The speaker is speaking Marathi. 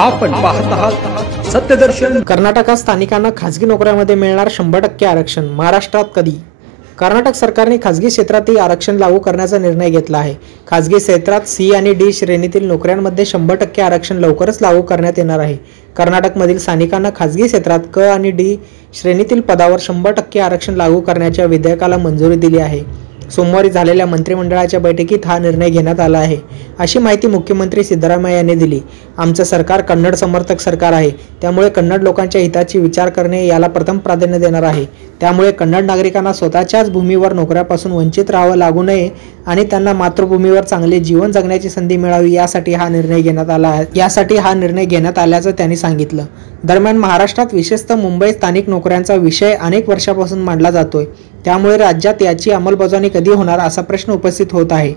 आपण पाहत आहात सत्यदर्शन। कर्नाटकात स्थानिकांना खासगी नोकऱ्यांमध्ये मिळणार 100% आरक्षण। महाराष्ट्रात कधी? कर्नाटक सरकारने खासगी क्षेत्रातही आरक्षण लागू करण्याचा निर्णय घेतला आहे। खासगी क्षेत्रात सी आणि डी श्रेणीतील नोकऱ्यांमध्ये 100% आरक्षण लवकरच लागू करण्यात येणार आहे। कर्नाटकमधील स्थानिकांना खासगी क्षेत्रात क आणि डी श्रेणीतील पदावर 100% आरक्षण लागू करण्याच्या विधेयकाला मंजुरी दिली आहे। सोमवारी झालेल्या मंत्रिमंडळाच्या बैठकीत हा निर्णय घेण्यात आला आहे, अशी माहिती मुख्यमंत्री सिद्धरामय्या यांनी दिली। आमचं सरकार कन्नड समर्थक सरकार आहे, त्यामुळे कन्नड लोकांच्या हिताची विचार करणे याला प्रथम प्राधान्य देणार आहे। त्यामुळे कन्नड नागरिकांना स्वतःच्याच भूमीवर नोकऱ्यापासून वंचित राहावं लागू नये आणि त्यांना मातृभूमीवर चांगले जीवन जगण्याची संधी मिळावी यासाठी हा निर्णय घेण्यात आल्याचं त्यांनी सांगितलं। दरम्यान महाराष्ट्रात विशेषतः मुंबईत स्थानिक नोकऱ्यांचा विषय अनेक वर्षापासून मांडला जातोय, त्यामुळे राज्यात याची अंमलबजावणी कधी होणार असा प्रश्न उपस्थित होत आहे।